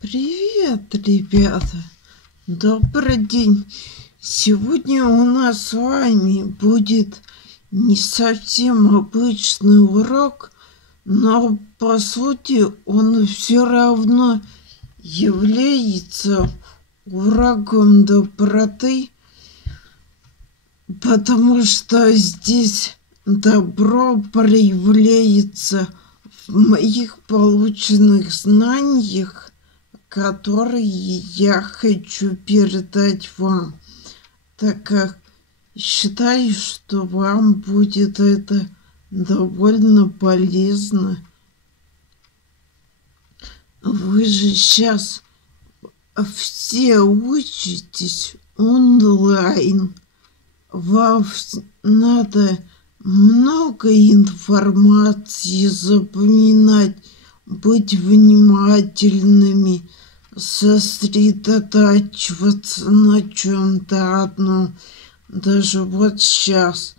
Привет, ребята! Добрый день! Сегодня у нас с вами будет не совсем обычный урок, но по сути он все равно является уроком доброты, потому что здесь добро проявляется в моих полученных знаниях, которые я хочу передать вам, так как считаю, что вам будет это довольно полезно. Вы же сейчас все учитесь онлайн. Вам надо много информации запоминать, быть внимательными, сосредотачиваться на чем-то одном. Даже вот сейчас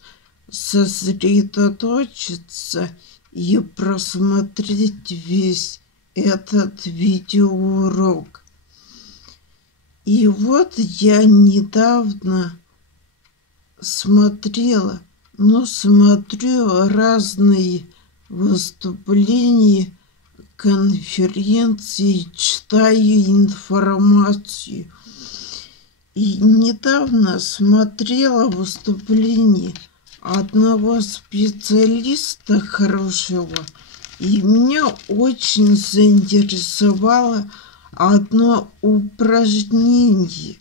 сосредоточиться и просмотреть весь этот видеоурок. И вот я недавно смотрю разные выступления, конференции, читаю информацию. И недавно смотрела выступление одного специалиста хорошего, и меня очень заинтересовало одно упражнение.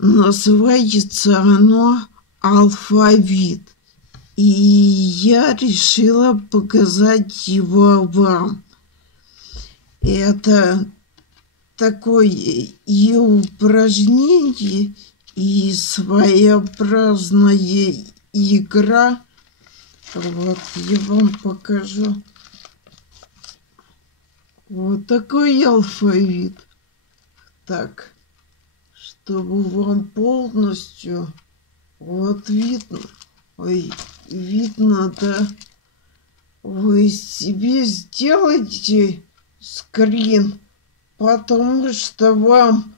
Называется оно «Алфавит». И я решила показать его вам. Это такое и упражнение, и своеобразная игра. Вот я вам покажу. Вот такой алфавит. Так, чтобы вам полностью вот видно. Ой, видно, да? Вы себе сделайте скрин, потому что вам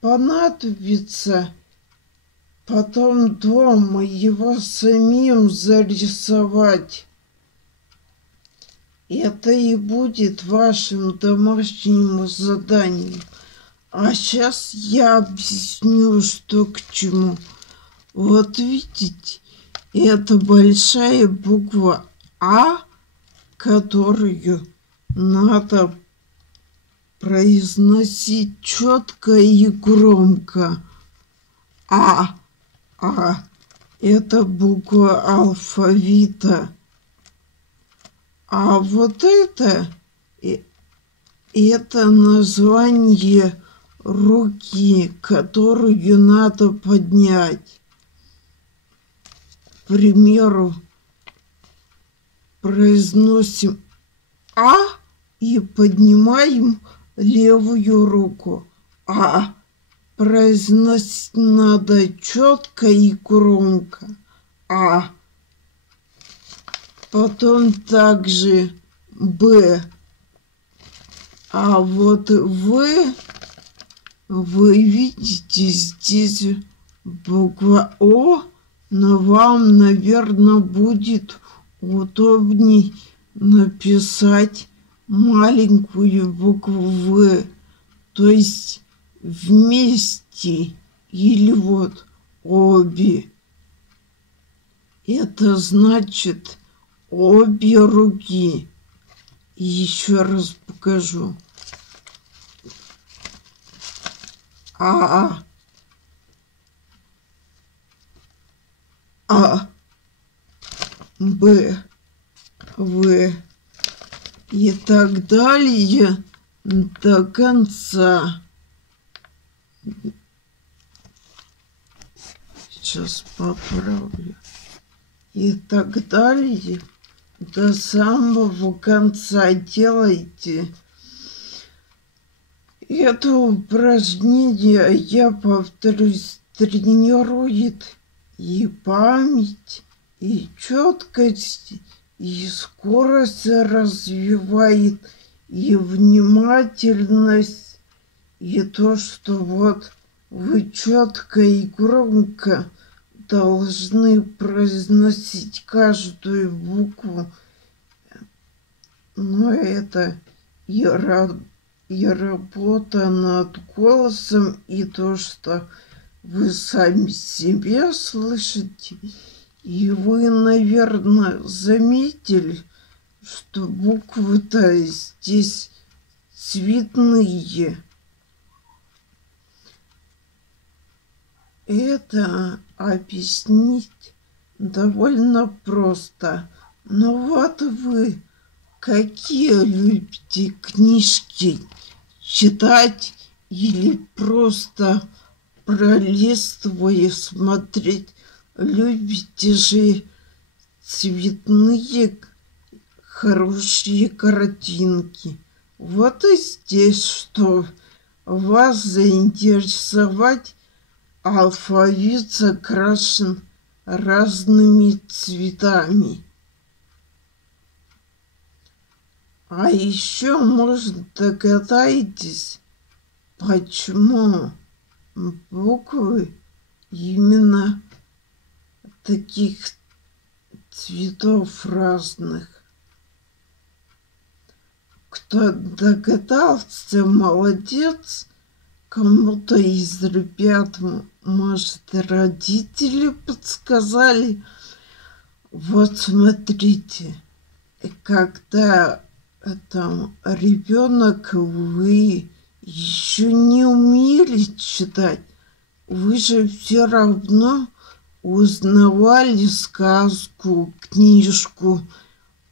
понадобится потом дома его самим зарисовать. Это и будет вашим домашним заданием. А сейчас я объясню, что к чему. Вот видите, это большая буква А, которую надо произносить четко и громко. А. Это буква алфавита. А вот это название руки, которую надо поднять. К примеру, произносим А и поднимаем левую руку. А произносить надо четко и громко. А. Потом также Б. А вот вы видите здесь буква О, но вам, наверное, будет удобней написать маленькую букву В, то есть вместе или вот обе. Это значит обе руки. Еще раз покажу. А, Б, В и так далее до конца. Сейчас поправлю. И так далее до самого конца делайте. Это упражнение, я повторюсь, тренирует и память, и четкость, и скорость развивает, и внимательность, и то, что вот вы четко и громко должны произносить каждую букву. Но это и работа над голосом, и то, что вы сами себя слышите. И вы, наверное, заметили, что буквы-то здесь цветные. Это объяснить довольно просто. Но вот вы какие любите книжки читать или просто пролистывая смотреть? Любите же цветные хорошие картинки. Вот и здесь, что вас заинтересовать, алфавит закрашен разными цветами. А еще, может, догадаетесь, почему буквы именно таких цветов разных. Кто догадался, молодец. Кому-то из ребят, может, родители подсказали. Вот смотрите, когда там ребенок, вы еще не умели читать, вы же все равно узнавали сказку, книжку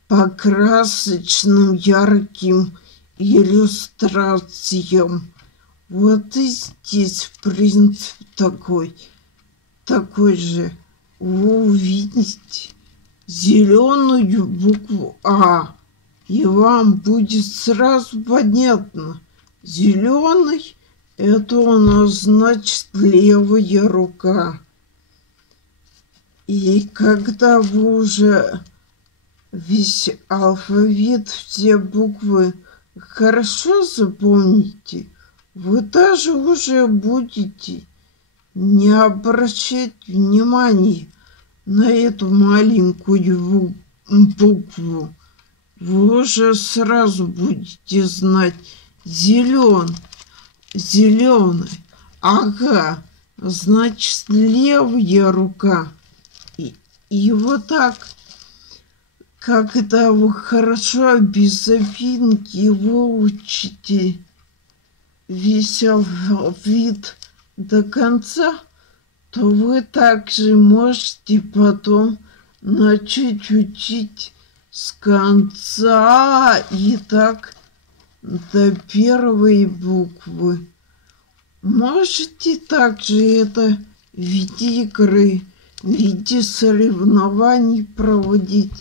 по красочным, ярким иллюстрациям. Вот и здесь принцип такой же. Вы увидите зеленую букву А, и вам будет сразу понятно. Зеленый — это у нас, значит, левая рука. И когда вы уже весь алфавит, все буквы хорошо запомните, вы даже уже будете не обращать внимания на эту маленькую букву. Вы уже сразу будете знать: зеленый. Ага, значит, левая рука. И вот так, когда вы хорошо без запинки выучите весь алфавит до конца, то вы также можете потом начать учить с конца и так до первой буквы. Можете также это в виде игры, в виде соревнований проводить.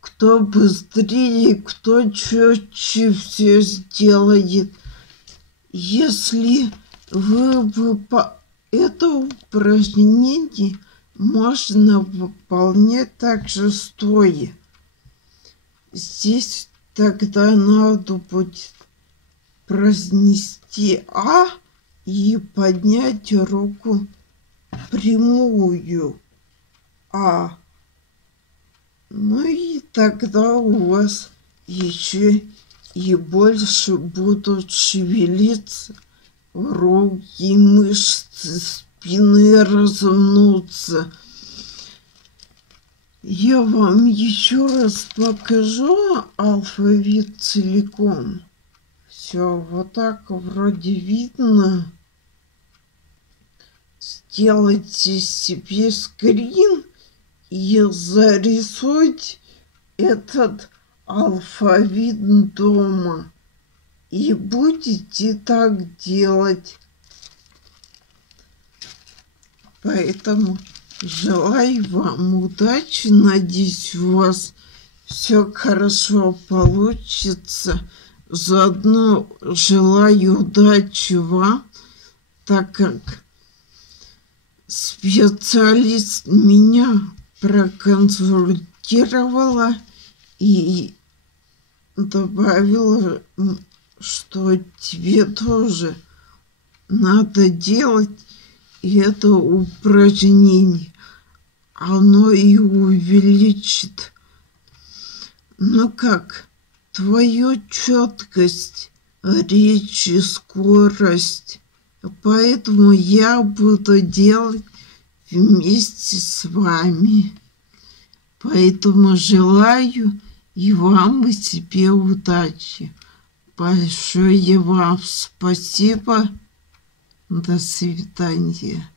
Кто быстрее, кто четче все сделает. Если это упражнение можно выполнять также стоя. Здесь тогда надо будет произнести А и поднять руку прямую А. Ну и тогда у вас еще и больше будут шевелиться руки, мышцы спины разомнутся. Я вам еще раз покажу алфавит целиком. Все вот так вроде видно. Сделайте себе скрин и зарисуйте этот алфавит дома. И будете так делать. Поэтому желаю вам удачи. Надеюсь, у вас все хорошо получится. Заодно желаю удачи вам, так как специалист меня проконсультировала, и добавила, что тебе тоже надо делать это упражнение. Оно и увеличит, ну как, твою четкость речи, скорость. Поэтому я буду делать вместе с вами. Поэтому желаю и вам, и себе удачи. Большое вам спасибо. До свидания.